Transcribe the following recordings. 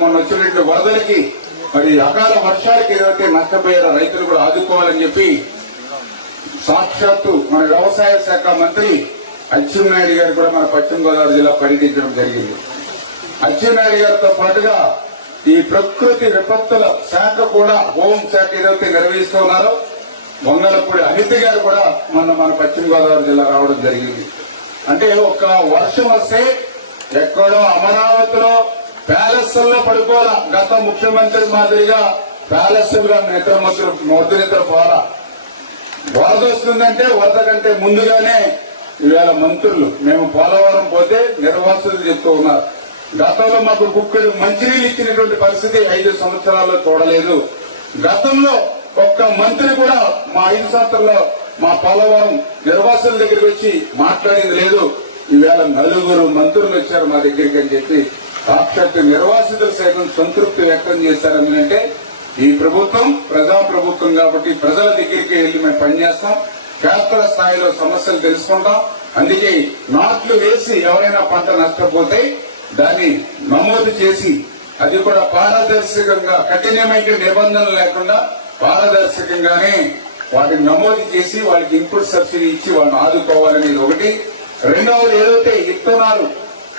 మొన్న వచ్చినట్టు వరదలకి మరి అకాల వర్షాలకి ఏదైతే నష్టపోయారో రైతులు కూడా ఆదుకోవాలని చెప్పి సాక్షాత్తు మన వ్యవసాయ శాఖ మంత్రి అచ్చెన్నాయుడు గారు కూడా మన పశ్చిమ గోదావరి జిల్లా పర్యటించడం జరిగింది. అచ్చెన్నాయుడు గారితో పాటుగా ఈ ప్రకృతి విపత్తుల శాఖ కూడా హోం శాఖ ఏదైతే నిర్వహిస్తున్నారో వంగలపూడి అనిత గారు కూడా మన పశ్చిమ గోదావరి జిల్లా రావడం జరిగింది. అంటే ఒక వర్షం వస్తే ఎక్కడో అమరావతిలో ప్యాలెస్ల్లో పడిపోలా, గత ముఖ్యమంత్రి మాదిరిగా ప్యాలెస్లుగా నిద్ర పోలా. వరద వస్తుందంటే వరద కంటే ముందుగానే ఇవాళ మంత్రులు మేము పోలవరం పోతే నిర్వాసితులు చెప్తూ ఉన్నారు. గతంలో మాకు కుక్కడు మంచినీళ్ళు ఇచ్చినటువంటి పరిస్థితి 5 సంవత్సరాల్లో చూడలేదు. గతంలో ఒక్క మంత్రి కూడా మా 5 సంవత్సరాల్లో మా పోలవరం నిర్వాసుల దగ్గరికి వచ్చి మాట్లాడింది లేదు. ఈవేళ 4 మంత్రులు వచ్చారు మా దగ్గరికి అని చెప్పి సాక్షాత్ నిర్వాసితులు సైతం సంతృప్తి వ్యక్తం చేశారని. అంటే ఈ ప్రభుత్వం ప్రజాప్రభుత్వం కాబట్టి ప్రజల దగ్గరికి వెళ్లి మేము పనిచేస్తాం, క్షేత్ర స్థాయిలో సమస్యలు తెలుసుకుంటాం. అందుకే నాట్లు వేసి ఎవరైనా పంట నష్టపోతే దాన్ని నమోదు చేసి అది కూడా పారదర్శకంగా కఠినమైన నిబంధనలు లేకుండా పారదర్శకంగానే వాటిని నమోదు చేసి వాళ్ళకి ఇన్పుట్ సబ్సిడీ ఇచ్చి వాళ్ళని ఆదుకోవాలనేది ఒకటి. రెండవది ఏదైతే విత్తనాలు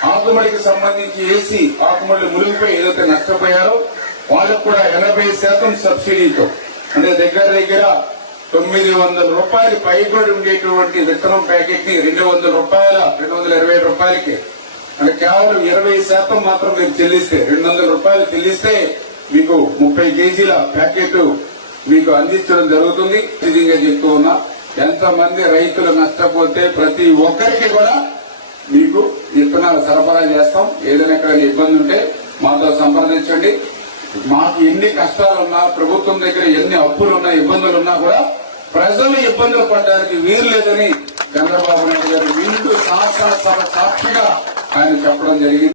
ఆకుమడికి సంబంధించి వేసి ఆకుమడి మునిగిపోయి ఏదైతే నష్టపోయారో వాళ్ళకు కూడా 80% సబ్సిడీతో, అంటే దగ్గర 900 రూపాయలు పైబడి ఉండేటువంటి విత్తనం ప్యాకెట్ ని 220 రూపాయలకి, అంటే కేవలం 20% మాత్రం మీరు చెల్లిస్తే 200 రూపాయలు చెల్లిస్తే మీకు 30 కేజీల ప్యాకెట్ మీకు అందించడం జరుగుతుంది. ఇదిగా చెప్తూ ఉన్నా, ఎంతమంది రైతులు నష్టపోతే ప్రతి ఒక్కరికి కూడా మీకు విత్తనాలు సరఫరా చేస్తాం. ఏదైనా ఎక్కడైనా ఇబ్బంది ఉంటే మాతో సంప్రదించండి. మాకు ఎన్ని కష్టాలున్నా, ప్రభుత్వం దగ్గర ఎన్ని అప్పులున్నా, ఇబ్బందులున్నా కూడా ప్రజలు ఇబ్బందులు పడడానికి వీలు లేదని చంద్రబాబు నాయుడు గారు వింటూ శాసనసభ సాక్షిగా ఆయన చెప్పడం జరిగింది.